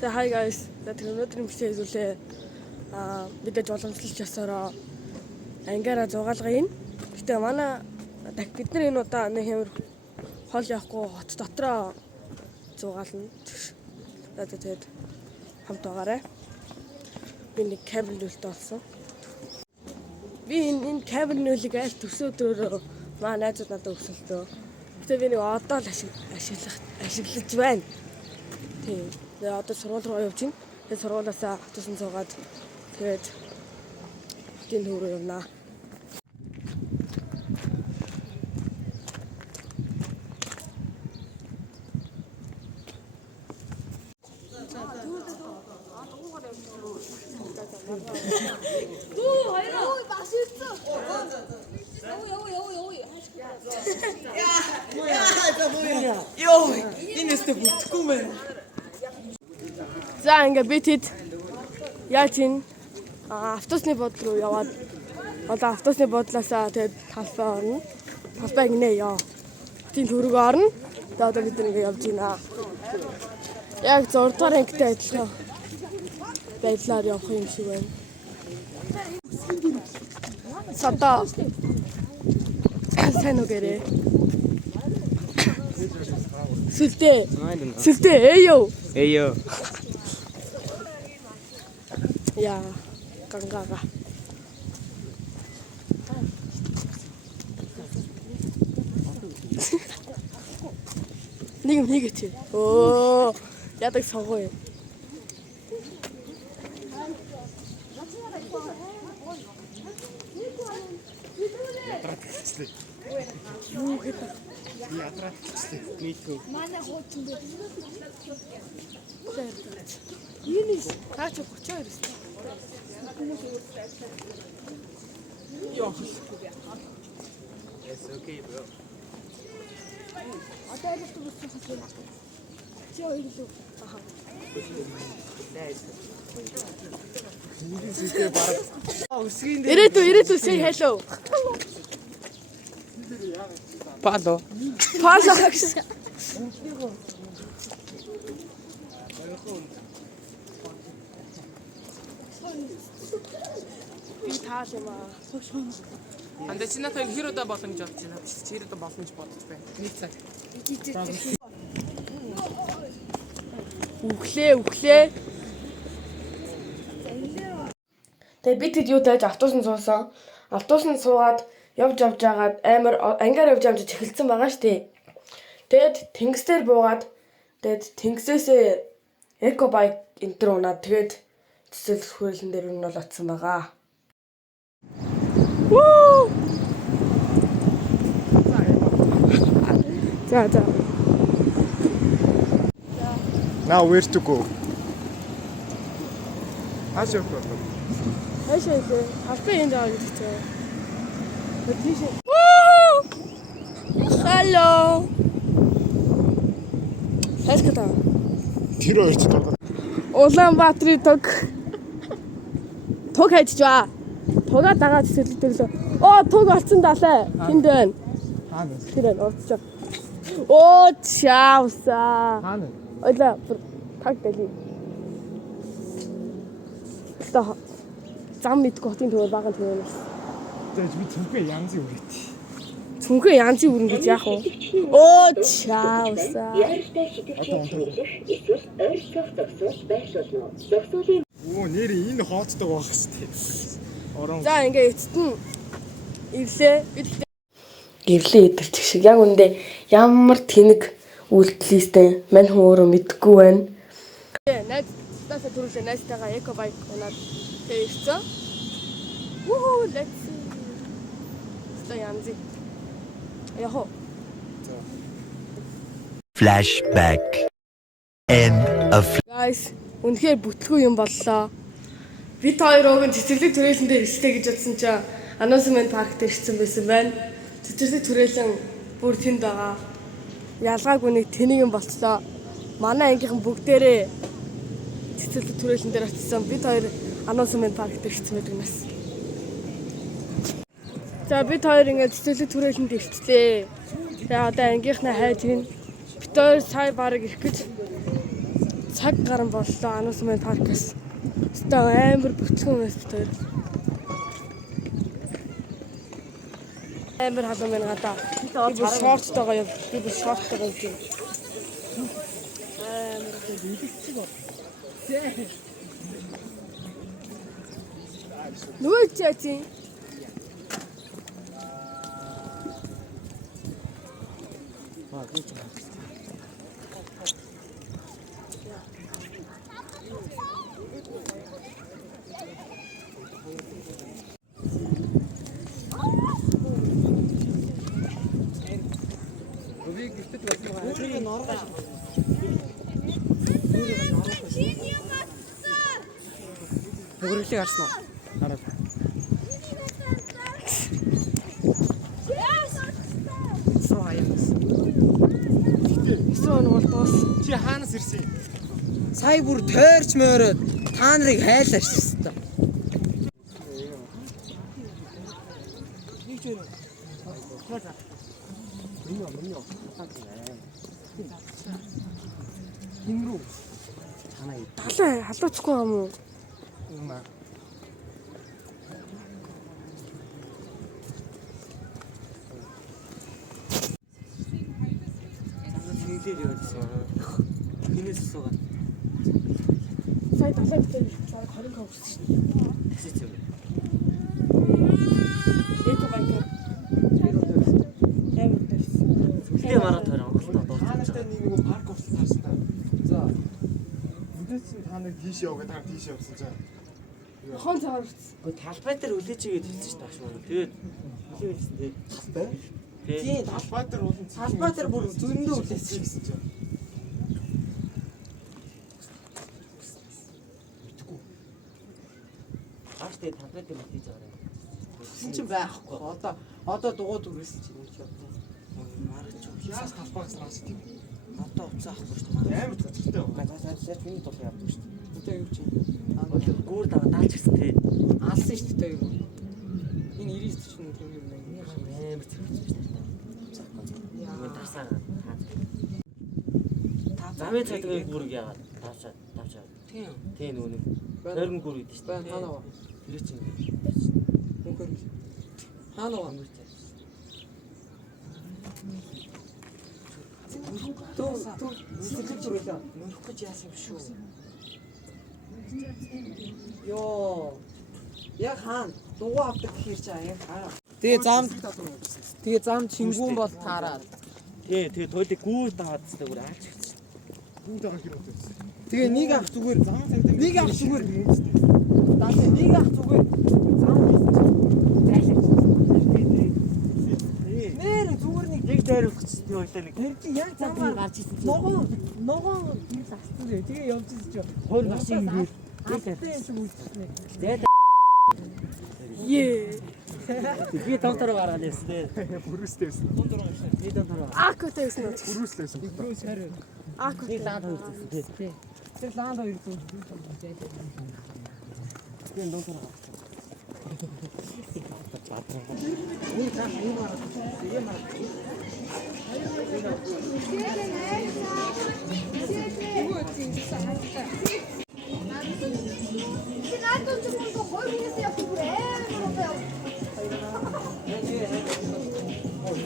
За hi guys. За тэр өнөөдрийн бичлэг хэлүүлээ. Мэдээж боломжлолч ясаараа ангиараа зугаалгая. Гэтэ манай бид нар энэ удаа нэг хэмэр хол явахгүй хот дотроо зугаална. За тэгээд хамт байгаарай. Би нэг камер нөлтөө олсон. Би энэ камер нөлийг аль төсөөдрөөр маа найзууд надад өгсөлтөө. Гэтэ би нэг одоо л ашиглаж байна. Тийм. Тэгээ одоо сургууль руу явж байна. Тэгээ сургуулиасаа автобусан цугаад тэгээд тийм төв рүү явнаа. За ингээ би тэд яаж ин автобусны бод руу яваад одоо автобусны бодлоосаа тэгээд талбай орно. Талбай гинэ яа. Тийм төрөг орно. Тэгээд одоо бид ингээ явж байна. Яг 6 дугаар ангитай адилхан байдлаар явах юм шиг байна. Сата. Сайн үгээрээ. Сүлдээ эйё. Я гангага. Нэг чи. Оо, ядаг согоо. Юу гэдэг? Ядраад хэвчлээ. Нийтгүй. Манай хуучин бэ. Юунис таач 32 өстэй. Ёо. It's okay bro. Одоо л автобус хасна. Чи ойлоо. Аха. Ирээдүй say hello. Пало. Би таал юм аа. Анда чи надад хэрэг боломж олж байна. Чи хэрэг боломж бодож байна. Нэг цаг. Үхлээ. Тэгээ бид хэд юу тааж автобусанд суусан. Автобусанд суугаад явж агаад амар ангиар явж амжиж эхэлсэн байгаа штэ. Тэгээд тэнгисээр буугаад тэгээд тэнгисээсээ эко байк энтер унаад тэгээд цэцэл хөрөлн дээр нь бол оцсон байгаа. Вуу! За. Now where to go? Хашаа явах вэ? Хашаа халбай энд байгаа гэж байна. Hello. Хэсгата. Тэр хоёрт тоглоо. Улаанбаатарын туг хайж ба. Тугаа дагаад сэлдэрлээ. Оо туг олцсон далай. Тэнд байна. Хаана? Тэр байна орцоо. Оо чаавса. Хаана? Ойлаа таг дали. Стаа. Зам мэдгүй хотын төвөр багын төвөөс. Тэгээд би цүнхээ янзын үргэт. Цүнхээ янзын үрэн гэж яах вэ? Оо чаавса. Оо нэр энэ хоцдог байх штеп. Орон. За ингээ эцэст нь ирлээ. Ирлээ идэх шиг яг үндэ ямар тэнэг үйлдэлтэй мань хүн өөрөө мэдгүй байна. Найзтайгаа түрүүлээ найзтайгаа эко байк унаад тэгээ ирсэн. Вуу let's see. Стой янзи. Яхоо. Flashback. End of Guys, үнэхээр бүтлгүй юм боллоо. Бид хоёр уг цэцэрлэг түрээлэн дээр ирстэй гэж бодсон чинь Announcement Park дээр ирсэн байсан байна. Цэцэрлэг түрээлэн бүр тэнд байгаа. Ялгаагүй нэг тэнийг юм болцлоо. Манай ангийнхан бүгдээрээ цэцэрлэг түрээлэн дээр очсон. Бид хоёр Announcement Park дээр ирсэн байдаг нас. За бид хоёр ингээд цэцэрлэг түрээлэнд ирчлээ. Тэгээ одоо ангийнхнаа хайж гин. Бид хоёр сая бараг ирэх гэж цаг гарan боллоо Amusement Park-аас. Өстой амар бүтлгэн байсан тэр. Амар халуун байна гадаа. Би шорттойгоо яв. Би шорттойгоо явж байна. Нүэ чаачи. Хөрөглийг харсан уу? Хараад. Суу хаяас. Эсвэл бол дуус. Чи хаанаас ирсэн юм? Сая бүр тойрч мороод та нарыг хайлаач хэвээр. Хинрүү. Танаа Далай халууцгүй юм уу? Юм аа. хийлээ явуулсан. Хинээс суугаа. Сая далай бүтэн 20 хөвс шүү дээ. Хэсэж юм. Эко байкер. Амар дэвс. Үлдээ мараад тойрон онголтоо дуусах. Хаанастай нэг нөгөө парк урсгал таарсан та. За. Үдээсэн та нар тийш яв гэдэг та тийш явсан цаа. Хон цагаар утсан. Гэхдээ талбай дээр үлээчигээд хэлсэн шүү тааш мөн. Тэгээд үлээсэн тэгээд Талбай? тийм Талбай дээр болон талбай дээр бүр зөндөө үлээсэн гэсэн чинь. ааштай талбай дээр үлээж байгаа юм. Гэсэн чинь байхгүй. Одоо дугуй дүрсэн чинь юу ч явах. Марч юу. Яас талбайгаас нааш тийм. Одоо уцаа авахгүй шүү дээ. Амар төцөлтэй байна. Заа миний тул яадаг шүү дээ. Одоо юу ч юм. Гүүр дагаа даалч гисэн тий. Алсан шүү дээ юу. Энэ 99 чинь тийм юм байна. Амар цэвэрч шүү дээ. Яа тасаа. Замын цайдгийн гүрэг яагаад давчаа. Тийм. Тийм нүг. Нойрон гүр гэдэг шүү дээ. Байна ханаа. Тэр чинь Мөнхөр. Ханаа. Төө сэтгэж байлаа. Мөрөх гэж яасан юм шүү. Йоо. Яг хаана дугуй авдаг гэхэр чи яг хараа. Тэгээ зам чингүүн бол таараад. тий тойлыг гүүр дагаад тест бүр аалч гисэн. Бүгд байгаа хэрэг байсан. Тэгээ нэг авах зүгээр. Замын цагдаа Нэг авах зүгээр. Даа нэг авах зүгээр. Зам нэр зүгээр Нэг дайрах гэсэн тий ойлоо нэг. тэр чи яг замаар гарч ирсэн. Ногоон тэр авсан дээ. Тэгээ явж ирсэн чи. Хойр машин ирээд. Авсан юм шиг үлдсэн. Зээд Ее. би доктор гараад ирсэн тий. бүрүүстэй байсан. Би доктор. Акотой байсан уу? Бүрүүстэй байсан. Бүрөөс харин. Акотой. Нэг лаад хөрсөн тий. Тэр лаанд хоёр зүйл. Би доктор гараад.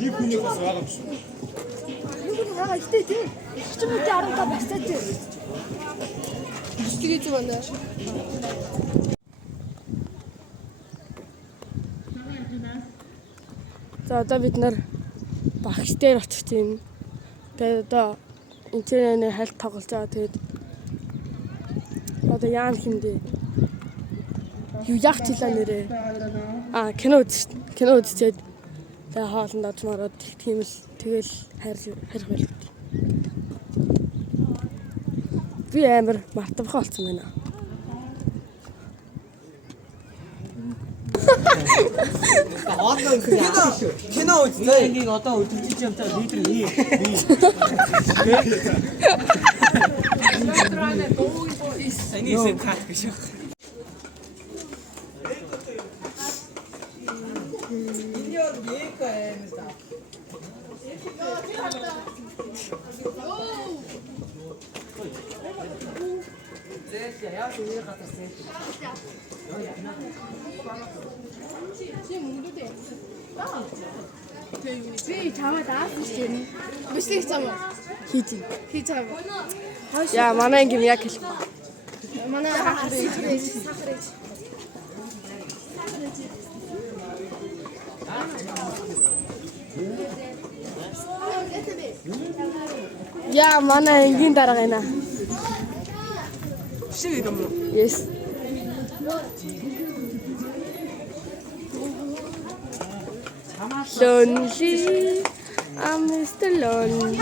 Нэг хүнийг бас байгаа юм шүү. Юу нэг ихтэй тий. Чи мөдөө 15 бастай тий. Тэгэж байна. За одоо бид нар багш дээр очиж байна. Тэгээд одоо интернетээр хальт тоглож байгаа. Тэгээд одоо яан хэмдэ. Юу яг чилаа нэрээ. Кино үзчихэд тэгээ хоолнд очмороод тийм л тэгэл харих байл. Би амар мартамхай болсон байна. Кино үзлээ. Энийг одоо өдөржиж юм цаа лидер нээ. Энийг сэм кат гэж. Энэ яг яг юм да. Би чамаа даасан шүү дээ. Бичлэг зам уу? Хийж байгаа. Яа, манай ингээм яг хэлэх. Манай сахар ээж. Яа, манай ингийн дарга байна. Шиг юм уу? Yes. Lonely. I'm Mr. Lonely.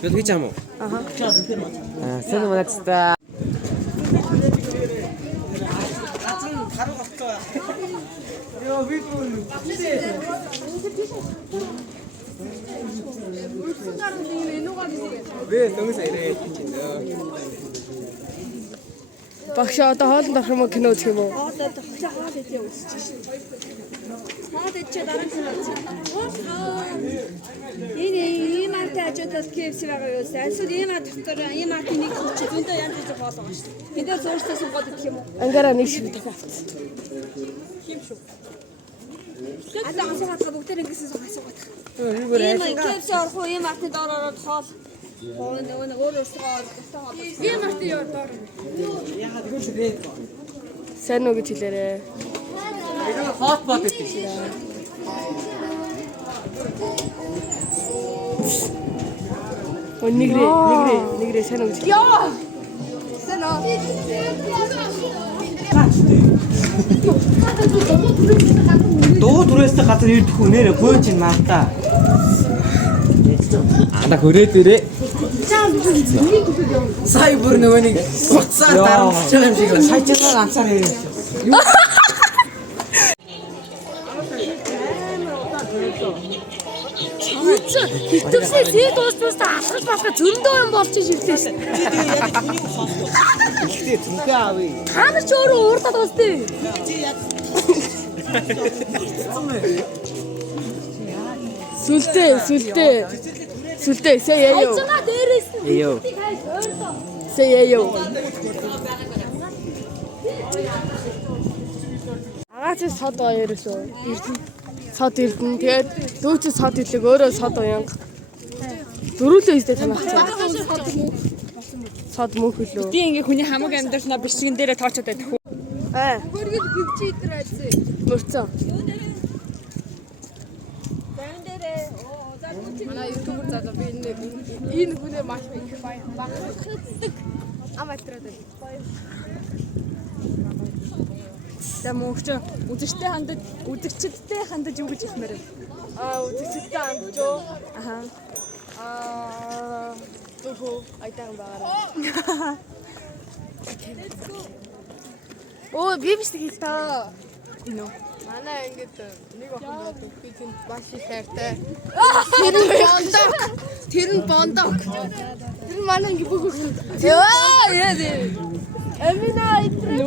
Бид хийж юм уу? Аха. Сэн манай та. Багш одоо хоолнд орох юм уу, кино үзэх юм уу? Хоол идэх үзэж шин. Хоол идэх дараа кино үзье. Энэ ийм антай ажиглал KFC байгаа юу? Эсвэл ийм доктор ийм артын нэг хүч зөндөө янз бүр хоол байгаа шүү. Бид нэр зөөртэй сонгоод идэх юм уу? Ангаараа нэг шиг дэх авц. Одоо асуугаад бүгд ингэсэн асуугаад. Ийм KFC орох уу? Ийм артын доор ороод хоол. Нөгөө өөрөөсөө хоол. Ийм артын доор. Сайн уу гэж хэлээрээ. Хот бот гэдэг шиг. Нэгрээ сайн уу гэж. Яа! Сэно. Дуу түрээстэй газар ирдэх үү нэрэ гойч юм маата. Анда хөрөө дээрээ. Сая бүр нөгөө нэг буцаа дарамж байгаа юм шиг байна. Сая ч ганцаар ирээ. Хитвсээ зэд дуустаа асгаж басга зөндөө юм болж шивлээ шин. Ихтэй түнхээ авъя. Та нар ч өөрөө уурдаад бас тээ. Сүлдээ say яа. Айцгаа дээрээс нь. Эё. Say яа. Агаач сод хоёрсоо. Сод ирдэн. Тэгээд дүүч сод ирлэг өөрөө сод уянга. Дөрүүлээ өстэй танах. Сод мөнх үлээ. Би ингээ хүний хамаг амьдралнаа бичгэн дээрээ тоочод байдаг хүү. Хөргөл бивчи идэр айцээ. Мөрцөө. Баян дээрээ. Манай ютубер залуу би энэ хүнээ маш их баг. Аматраад байна. За мөнхч үзэгчтэй хандаж юу гэж хэлмээр вэ? Үзэгчтэй амжоо. Аха. Төхөө айтан байгаарай. Оо би биш гэх та. Нөө. Манай ингээд нэг охин би тэнд маш их хайртай. Тэр нь бондок. Тэр нь манай ингээд бүх хүмүүс. Яа яа. Эмина итрээ.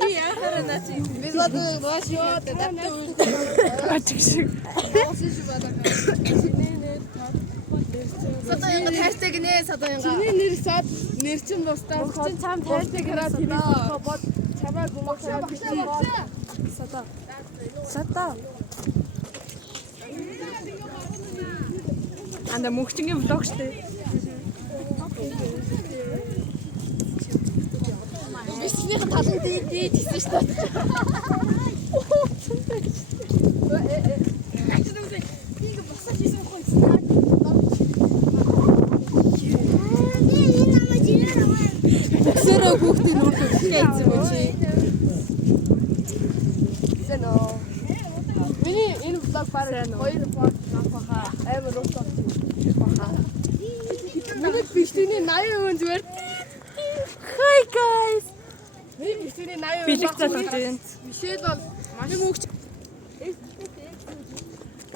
Би яхаа наачи. Би зодо маш ёо тэтэ. Ачиг шиг. Садаянга тайртай гинэ садаянга. Чиний нэр сад нэр чин бустаа. Чин чам тайртай гинэ садаа. Бод чамаа гумагшаа. Сада. Сада. Анда мөнхчингийн влог штэ. Бисний талан дээд хийсэн шүү дээ. Сэрэ хүүхдээ нүртэй хийсэн үү чи? Сэно. Миний энэ влог бараг 2 бод авахаа амар уусаа. Миний бишний 80% зүгээр. Hi guys. Миний бишний 80%. Билэг залуу тийм. Бишээд бол маш мөнгөч.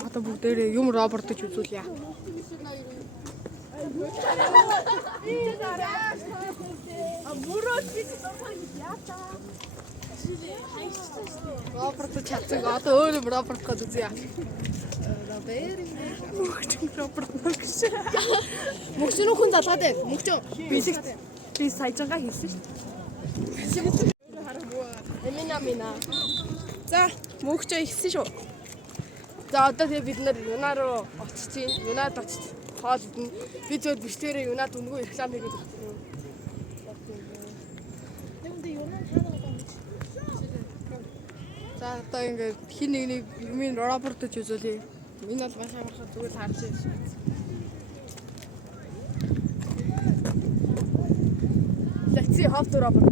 Одоо бүгдээрээ юм робортож үзүүлье. Роборт чадсан. Одоо өөр роборт гад үзье. Мөгчнөө хүн залгаад байна. Мөгчөө би саяжангаа хэлсэн шүү дээ. Эмина. За, мөгчөө ихсэн шүү. За одоо тэгээ бид нар юна руу очиж чинь юнад очиж хоол идэн би зөв бичлэрээ юнад өнгөө реклам хийгээд байна. За одоо ингээд хин нэг юмын робортож үзүүлээ. Энэ бол маш амархан зүгээр харж байна. Let's see how to robot.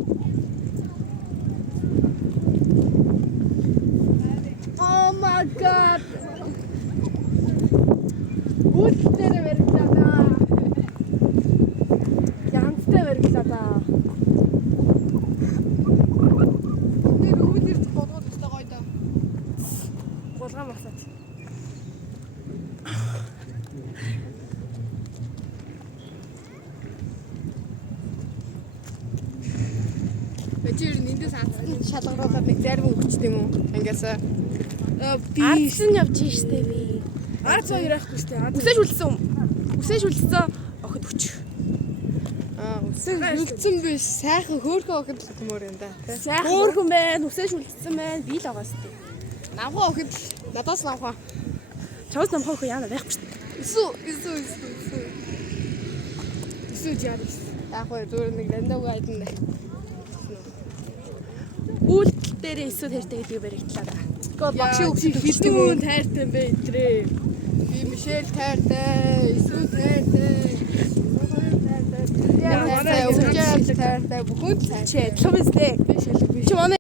Oh my god. Үүдээр мэрэгдээ. Янзтай мэрэгдээ. Тэр үүдээр бодгоод өстой гоё да. Булган масаж. Өчир нэндээс анцны шалгаруулаад нэг зарим өгчт юм уу? Ингээс би Ардсан явж штэ би. Ард зоо ярихгүй штэ. Үсэж үлдсэн. Үсэж үлдсэн охид хүч. Үсэж үлдсэн би сайхан хөөрхөн охид төмөр юм да. Сайхан хөөрхөн байна. Үсэж үлдсэн байна. Би л байгаа штэ. Намхаа охид надаас намхаа. Чавс намхаа охид яана байхгүй штэ. Үсэж яарис. Яг гоо зүгээр нэг рандом гайдан дэ. Үйлдэл дээр эсвэл хайртай гэдгийг баригдлаа да. God багшийн үгсийг хэлдэг үү? Тайртай бэ эдрээ. Би Мишель тайртай, эсвэл тайртай. Яа, үгүй тайртай бүхэн чи адилхан биз дээ. Би шалах би. Чи манай.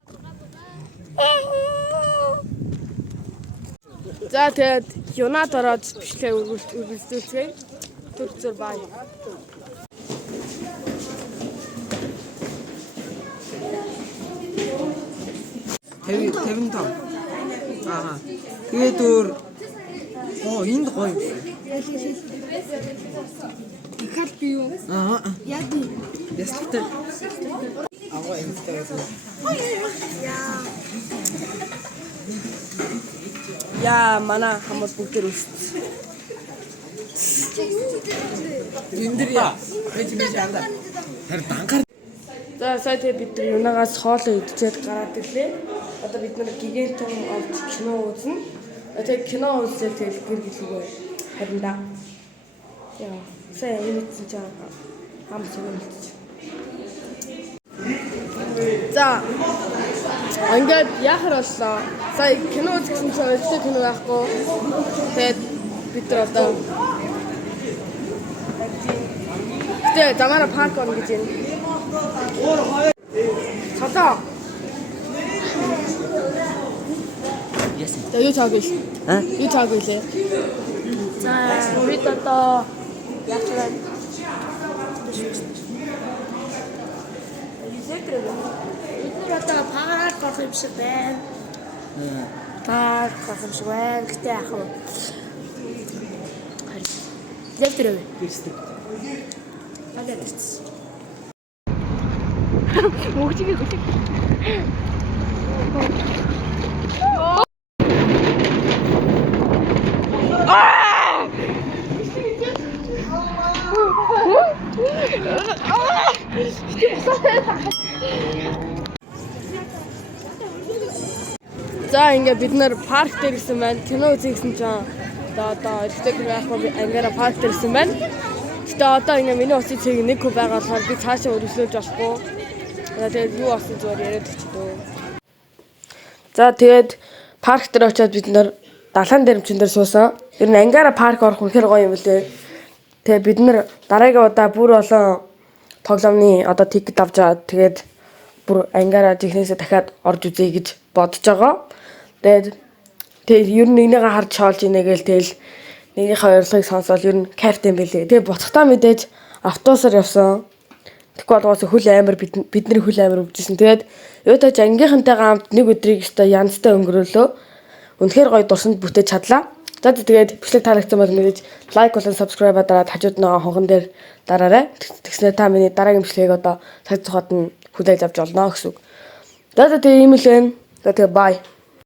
За тэгээд юнад ороод бичлээ үргэлжлүүлцгээе. Түр зүр бай. Тавин тав. Аа. Тэгээд өөр энд гоё. Ихэл би юу? Аа. Яа би. Ясттай. Аваа энэтэй. Яа, манай хамт бүгд үст. Эндэрья.Эж янда. Тэр дангаар. За сая тэгээ бид нар юнагаас хоолоо идчихэд гараад ирлээ. Одоо бид нар гигэн том олж кино үзнэ. Тэгээ кино үзээд тэгэл гэр гэлгүй харинда. Яа, сая энэ чинь жаа хам сонирхолтой. За. Ингээд яхаар боллоо. Сая кино үзсэн чинь өдөө кино байхгүй. Тэгээд бид нар одоо тэгээ замаараа парк орно гэж юм. Цатаа. За юу цааг вэ? Юу цааг вэ? За бид одоо яаж вэ? Бид одоо парк орох юм шиг байна. Парк орох юм шиг байна. Гэтэ яах вэ? Зэвтэрээ. Бистэг. Алядэрч. Мөгчигээ гүлээ. За ингээ бид нар парк дээр гисэн байна. Кино үзье гэсэн чинь одоо электrik байхгүй ангаараа парк дээр гисэн байна. Гэтэ одоо ингээ миний уцын цэг нэг куб байгаа болохоор би цаашаа өргөжлөж болохгүй. Тэгээд юу асан зүгээр яриад өчтөө. За тэгээд парк дээр очиод бид нар далайн дэрэмчин дээр суусан. Ер нь ангаараа парк орох үнэхээр гоё юм билээ. Тэгээд бид нар дараагийн удаа бүр олон тоглоомны одоо тикет авч аваад тэгээд бүр ангаараа технээсээ дахиад орж үзье гэж бодож байгаа. Тэгээд ер нь нэгнийгээ харж шоолж ийнэ гээл тэгэл нэгнийхээ урилгыг сонсоод ер нь кайфтай юм билээ. Тэгээд буцахтаа мэдээж автобусаар явсан. Тэгэхгүй болгоос хөл амир бидний хөл амир өвжсэн. Тэгээд өөдөөж ангийнхантайгаа хамт нэг өдрийг өстой янзтай өнгөрөөлөө. Үнэхээр гоё дурсанд бүтээж чадлаа. За тэгээд бичлэг таалагдсан бол мэдээж лайк болон subscribe дараад хажууд нөгөө хонхон дээр дараарай. Тэгснээр та миний дараагийн бичлэгийг одоо цаг цохоод нь хүлээж авч олно гэсэн үг. За тэгээд ийм л байна. За тэгээд bye.